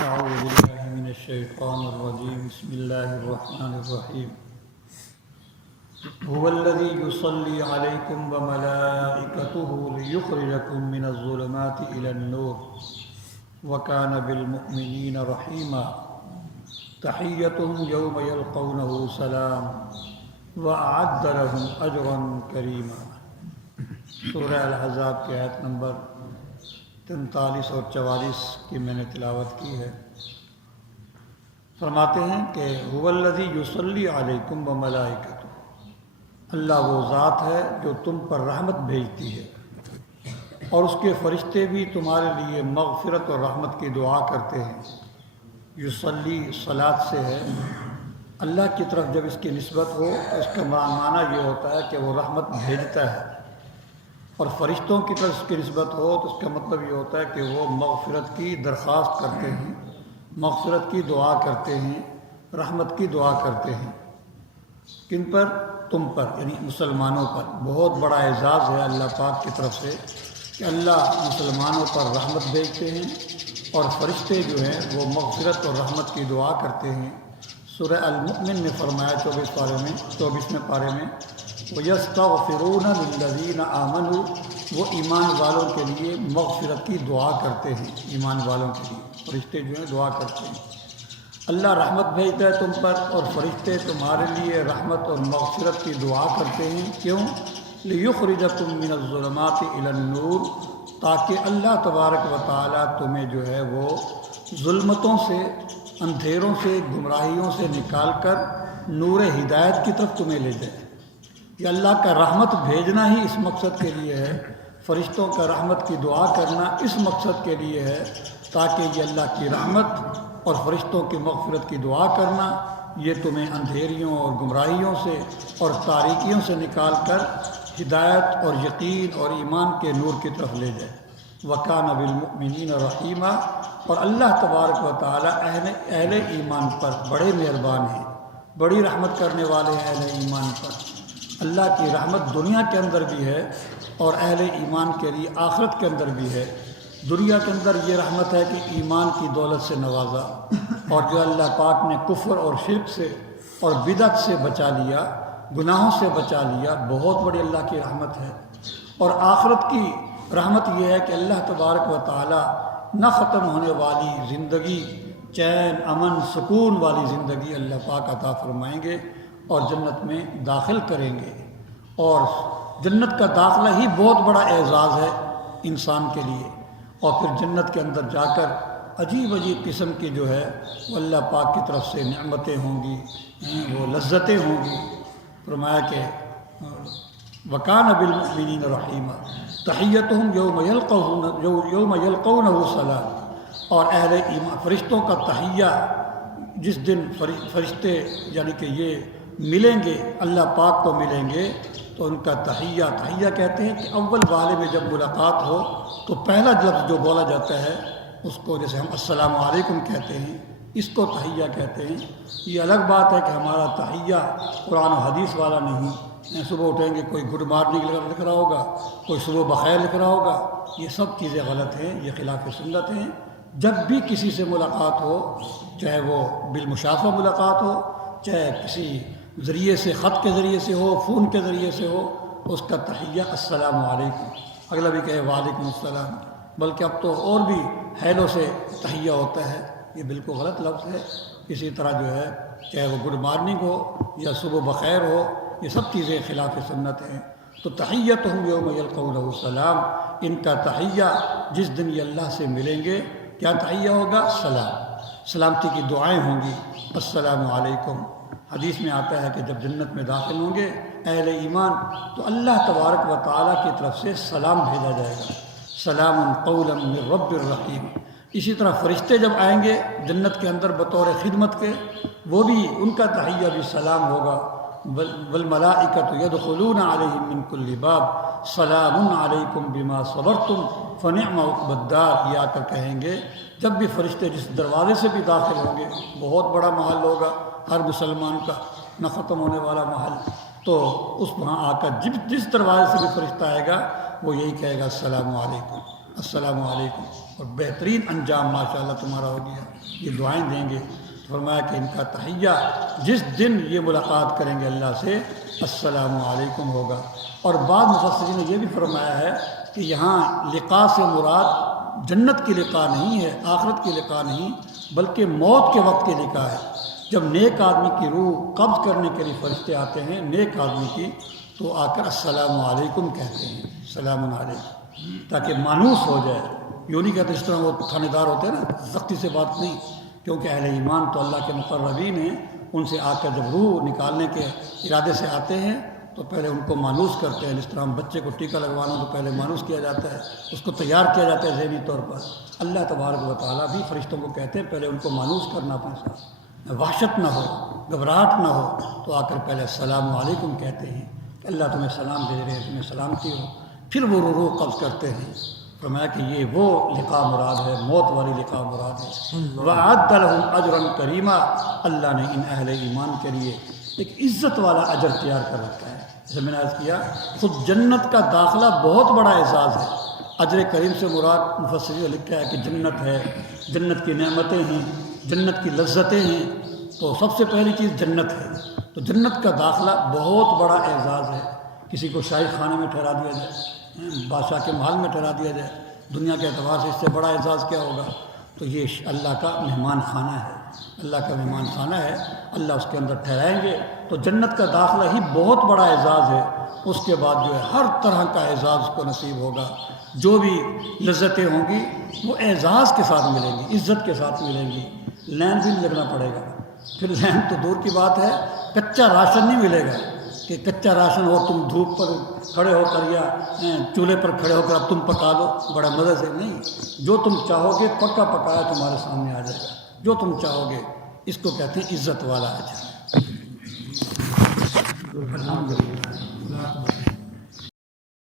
أعوذ بالله من الشيطان الرجيم بسم الله الرحمن الرحيم هو الذي يصلي عليكم وملائكته ليخرجكم من الظلمات إلى النور وكان بالمؤمنين رحيما تحيتهم يوم يلقونه سلام وأعد لهم أجرا كريما۔ سورہ الاحزاب کی آیت نمبر 43 اور 44 کی میں نے تلاوت کی ہے۔ فرماتے ہیں کہ هو الذی یصلی علیکم وملائکتہ، اللہ وہ ذات ہے جو تم پر رحمت بھیجتی ہے اور اس کے فرشتے بھی تمہارے لیے مغفرت اور رحمت کی دعا کرتے ہیں۔ یصلی صلاۃ سے ہے، اللہ کی طرف جب اس کی نسبت ہو تو اس کا معنی یہ ہوتا ہے کہ وہ رحمت بھیجتا ہے، اور فرشتوں کی طرف اس کی نسبت ہو تو اس کا مطلب یہ ہوتا ہے کہ وہ مغفرت کی درخواست کرتے ہیں، مغفرت کی دعا کرتے ہیں، رحمت کی دعا کرتے ہیں۔ کن پر؟ تم پر، یعنی مسلمانوں پر۔ بہت بڑا اعزاز ہے اللہ پاک کی طرف سے کہ اللہ مسلمانوں پر رحمت بھیجتے ہیں اور فرشتے جو ہیں وہ مغفرت اور رحمت کی دعا کرتے ہیں۔ سورہ المؤمن میں فرمایا 24ویں پارے میں وَيَسْتَغْفِرُونَ لِلَّذِينَ آمَنُوا، وہ ایمان والوں کے لیے مغفرت کی دعا کرتے ہیں۔ ایمان والوں کے لیے فرشتے جو ہیں دعا کرتے ہیں۔ اللہ رحمت بھیجتا ہے تم پر اور فرشتے تمہارے لیے رحمت اور مغفرت کی دعا کرتے ہیں۔ کیوں؟ لِيُخْرِجَكُم مِّنَ الظُّلُمَاتِ إِلَى النُّورِ، تاکہ اللہ تبارک و تعالیٰ تمہیں جو ہے وہ ظلمتوں سے، اندھیروں سے، گمراہیوں سے نکال کر نور ہدایت کی طرف تمہیں لے جائے۔ یہ اللہ کا رحمت بھیجنا ہی اس مقصد کے لیے ہے، فرشتوں کا رحمت کی دعا کرنا اس مقصد کے لیے ہے تاکہ یہ اللہ کی رحمت اور فرشتوں کی مغفرت کی دعا کرنا یہ تمہیں اندھیریوں اور گمراہیوں سے اور تاریکیوں سے نکال کر ہدایت اور یقین اور ایمان کے نور کی طرف لے جائے۔ وَكَانَ بِالْمُؤْمِنِينَ رَحِيمًا، اور اللہ تبارک و تعالیٰ اہل ایمان پر بڑے مہربان ہیں، بڑی رحمت کرنے والے ہیں اہل ایمان پر۔ اللہ کی رحمت دنیا کے اندر بھی ہے اور اہل ایمان کے لیے آخرت کے اندر بھی ہے۔ دنیا کے اندر یہ رحمت ہے کہ ایمان کی دولت سے نوازا، اور جو اللہ پاک نے کفر اور شرک سے اور بدعت سے بچا لیا، گناہوں سے بچا لیا، بہت بڑی اللہ کی رحمت ہے۔ اور آخرت کی رحمت یہ ہے کہ اللہ تبارک و تعالی نہ ختم ہونے والی زندگی، چین، امن، سکون والی زندگی اللہ پاک عطا فرمائیں گے اور جنت میں داخل کریں گے۔ اور جنت کا داخلہ ہی بہت بڑا اعزاز ہے انسان کے لیے، اور پھر جنت کے اندر جا کر عجیب عجیب قسم کی جو ہے وہ اللہ پاک کی طرف سے نعمتیں ہوں گی، وہ لذتیں ہوں گی۔ فرمایا کہ وَكَانَ بِالْمُؤْمِنِينَ رَحِيمًا تَحِيَّتُهُمْ يَوْمَ يَلْقَوْنَهُ سَلَامٌ، اور اہل ایمان فرشتوں کا تحیہ جس دن فرشتے یعنی کہ یہ ملیں گے، اللہ پاک کو ملیں گے تو ان کا تحیہ کہتے ہیں کہ اول والے میں جب ملاقات ہو تو پہلا لفظ جو بولا جاتا ہے اس کو، جیسے ہم السلام علیکم کہتے ہیں، اس کو تحیہ کہتے ہیں۔ یہ الگ بات ہے کہ ہمارا تحیہ قرآن و حدیث والا نہیں، صبح اٹھیں گے کوئی گڈ مارننگ لکھ رہا ہوگا، کوئی صبح بخیر لکھ رہا ہوگا، یہ سب چیزیں غلط ہیں، یہ خلاف سنت ہیں۔ جب بھی کسی سے ملاقات ہو، چاہے وہ بالمشافہ ملاقات ہو، چاہے کسی ذریعے سے، خط کے ذریعے سے ہو، فون کے ذریعے سے ہو، اس کا تحیہ السلام علیکم، اگلا بھی کہے وعلیکم السلام، بلکہ اب تو اور بھی ہیلو سے تحیہ ہوتا ہے، یہ بالکل غلط لفظ ہے۔ اسی طرح جو ہے چاہے وہ گڈ مارننگ ہو یا صبح بخیر ہو، یہ سب چیزیں خلاف سنت ہیں۔ تو تحیتہم یوم یلقونہ سلام، ان کا تحیہ جس دن یہ اللہ سے ملیں گے، کیا تحیہ ہوگا؟ سلام، سلامتی کی دعائیں ہوں گی، السلام علیکم۔ حدیث میں آتا ہے کہ جب جنت میں داخل ہوں گے اہل ایمان تو اللہ تبارک و تعالیٰ کی طرف سے سلام بھیجا جائے گا، سلام قولا من رب الرحیم۔ اسی طرح فرشتے جب آئیں گے جنت کے اندر بطور خدمت کے، وہ بھی ان کا تحیہ بھی سلام ہوگا، والملائکۃ یدخلون علیہم من کل باب سلام علیکم بما صبرتم فنعم عقبی الدار۔ یہ آ کر کہیں گے جب بھی فرشتے جس دروازے سے بھی داخل ہوں گے، بہت بڑا محل ہوگا ہر مسلمان کا، نہ ختم ہونے والا محل، تو اس وہاں آ کر جس دروازے سے بھی فرشتہ آئے گا وہ یہی کہے گا السلام علیکم، السلام علیکم، اور بہترین انجام ماشاءاللہ تمہارا ہو گیا، یہ دعائیں دیں گے۔ فرمایا کہ ان کا تحیہ جس دن یہ ملاقات کریں گے اللہ سے السلام علیکم ہوگا۔ اور بعض مفسرین نے یہ بھی فرمایا ہے کہ یہاں لقاء سے مراد جنت کی لقاء نہیں ہے، آخرت کی لقاء نہیں، بلکہ موت کے وقت کی لقاء ہے۔ جب نیک آدمی کی روح قبض کرنے کے لیے فرشتے آتے ہیں نیک آدمی کی، تو آ کر السلام علیکم کہتے ہیں، السلام علیکم، تاکہ مانوس ہو جائے۔ یوں نہیں کہتے اس طرح وہ تھانے دار ہوتے ہیں نا، سختی سے بات نہیں، کیونکہ اہل ایمان تو اللہ کے مقربین ہیں، ان سے آ کر جب روح نکالنے کے ارادے سے آتے ہیں تو پہلے ان کو مانوس کرتے ہیں۔ جس طرح ہم بچے کو ٹیکہ لگوانا تو پہلے مانوس کیا جاتا ہے، اس کو تیار کیا جاتا ہے ذہنی طور پر۔ اللہ تبارک و تعالیٰ بھی فرشتوں کو کہتے ہیں پہلے ان کو مانوس کرنا اپنے ساتھ، وحشت نہ ہو، گھبراہٹ نہ ہو، تو آ کر پہلے السلام علیکم کہتے ہیں کہ اللہ تمہیں سلام دے رہے ہیں، تمہیں سلامتی ہو، پھر وہ روح قبض کرتے ہیں۔ فرمایا کہ یہ وہ لقاء مراد ہے، موت والی لقاء مراد ہے۔ وَأَعَدَّ لَهُمْ أَجْرًا كَرِيمًا، اللہ نے ان اہل ایمان کے لیے ایک عزت والا اجر تیار کر رکھا ہے۔ جیسے میں نے عرض کیا، خود جنت کا داخلہ بہت بڑا اعزاز ہے۔ اجر کریم سے مراد مفسرین نے لکھا ہے کہ جنت ہے، جنت کی نعمتیں ہیں، جنت کی لذتیں ہیں، تو سب سے پہلی چیز جنت ہے۔ تو جنت کا داخلہ بہت بڑا اعزاز ہے۔ کسی کو شاہی خانے میں ٹھہرا دیا جائے، بادشاہ کے محل میں ٹھہرا دیا جائے، دنیا کے اعتبار سے اس سے بڑا اعزاز کیا ہوگا؟ تو یہ اللہ کا مہمان خانہ ہے، اللہ کا مہمان خانہ ہے، اللہ اس کے اندر ٹھہرائیں گے۔ تو جنت کا داخلہ ہی بہت بڑا اعزاز ہے۔ اس کے بعد جو ہے ہر طرح کا اعزاز اس کو نصیب ہوگا، جو بھی لذتیں ہوں گی وہ اعزاز کے ساتھ ملیں گی، عزت کے ساتھ ملیں گی۔ لین بھی نہیں لگنا پڑے گا، پھر لین تو دور کی بات ہے، کچا راشن نہیں ملے گا کہ کچا راشن ہو تم دھوپ پر کھڑے ہو کر یا چولہے پر کھڑے ہو کر اب تم پکا دو بڑا مزے سے، نہیں، جو تم چاہو گے پکا پکایا تمہارے سامنے آ جائے گا، جو تم چاہو گے۔ اس کو کہتے ہیں عزت والا اجر۔ الحمدللہ۔